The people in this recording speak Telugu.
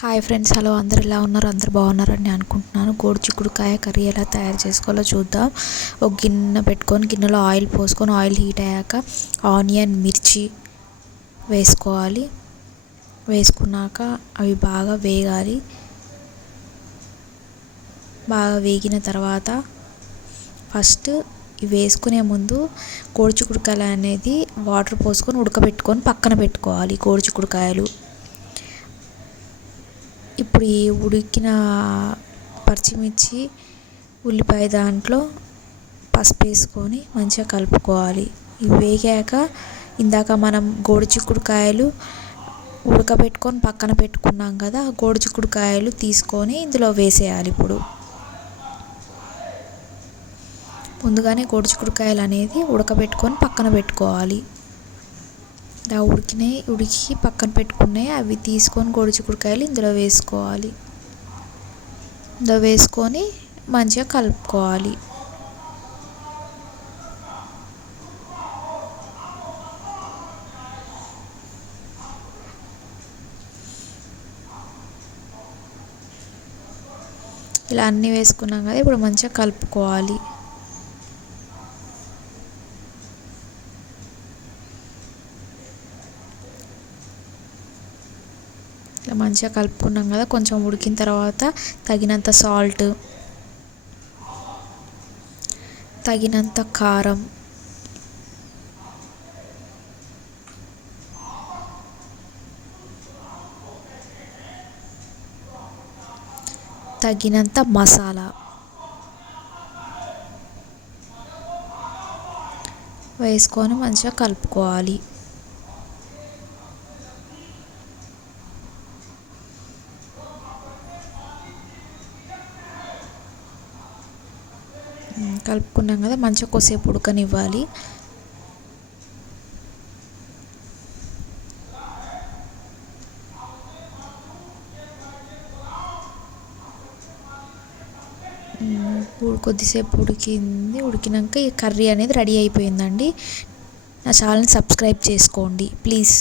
Hi friends, hello. అందరు ఎలా ఉన్నారు? అందరు బాగున్నారని అనుకుంటున్నాను. గోరుచిక్కుడుకాయ కర్రీ ఎలా తయారు చేసుకోవాలో చూద్దాం. ఒక గిన్నె పెట్టుకొని గిన్నెలో ఆయిల్ పోసుకొని ఆయిల్ హీట్ అయ్యాక ఆనియన్, మిర్చి వేసుకోవాలి. వేసుకున్నాక అవి బాగా వేగాలి. బాగా వేగిన తర్వాత ఫస్ట్ ఇవి వేసుకునే ముందు గోరుచిక్కుడుకాయలు అనేది వాటర్ పోసుకొని ఉడకబెట్టుకొని పక్కన పెట్టుకోవాలి. గోరుచిక్కుడుకాయలు ఇప్పుడు ఈ ఉడికిన పచ్చిమిర్చి, ఉల్లిపాయ దాంట్లో పసుపు వేసుకొని మంచిగా కలుపుకోవాలి. ఇవి వేగాక ఇందాక మనం గోరుచిక్కుడుకాయలు ఉడకబెట్టుకొని పక్కన పెట్టుకున్నాం కదా, ఆ గోరుచిక్కుడుకాయలు తీసుకొని ఇందులో వేసేయాలి. ఇప్పుడు ముందుగానే గోరుచిక్కుడుకాయలు అనేది ఉడకబెట్టుకొని పక్కన పెట్టుకోవాలి. ఉడికి పక్కన పెట్టుకున్నాయి అవి తీసుకొని గోరుచిక్కుడుకాయలు ఇందులో వేసుకోవాలి. ఇందులో వేసుకొని మంచిగా కలుపుకోవాలి. ఇలా అన్నీ వేసుకున్నాం కదా, ఇప్పుడు మంచిగా కలుపుకోవాలి. ఇలా మంచిగా కలుపుకున్నాం కదా, కొంచెం ఉడికిన తర్వాత తగినంత సాల్ట్, తగినంత కారం, తగినంత మసాలా వేసుకొని మంచిగా కలుపుకోవాలి. కలుపుకున్నాం కదా, మంచిగా కొద్దిసేపు ఉడకనివ్వాలి. కొద్దిసేపు ఉడికినాక ఈ కర్రీ అనేది రెడీ అయిపోయిందండి. నా ఛానల్ని సబ్స్క్రైబ్ చేసుకోండి ప్లీజ్.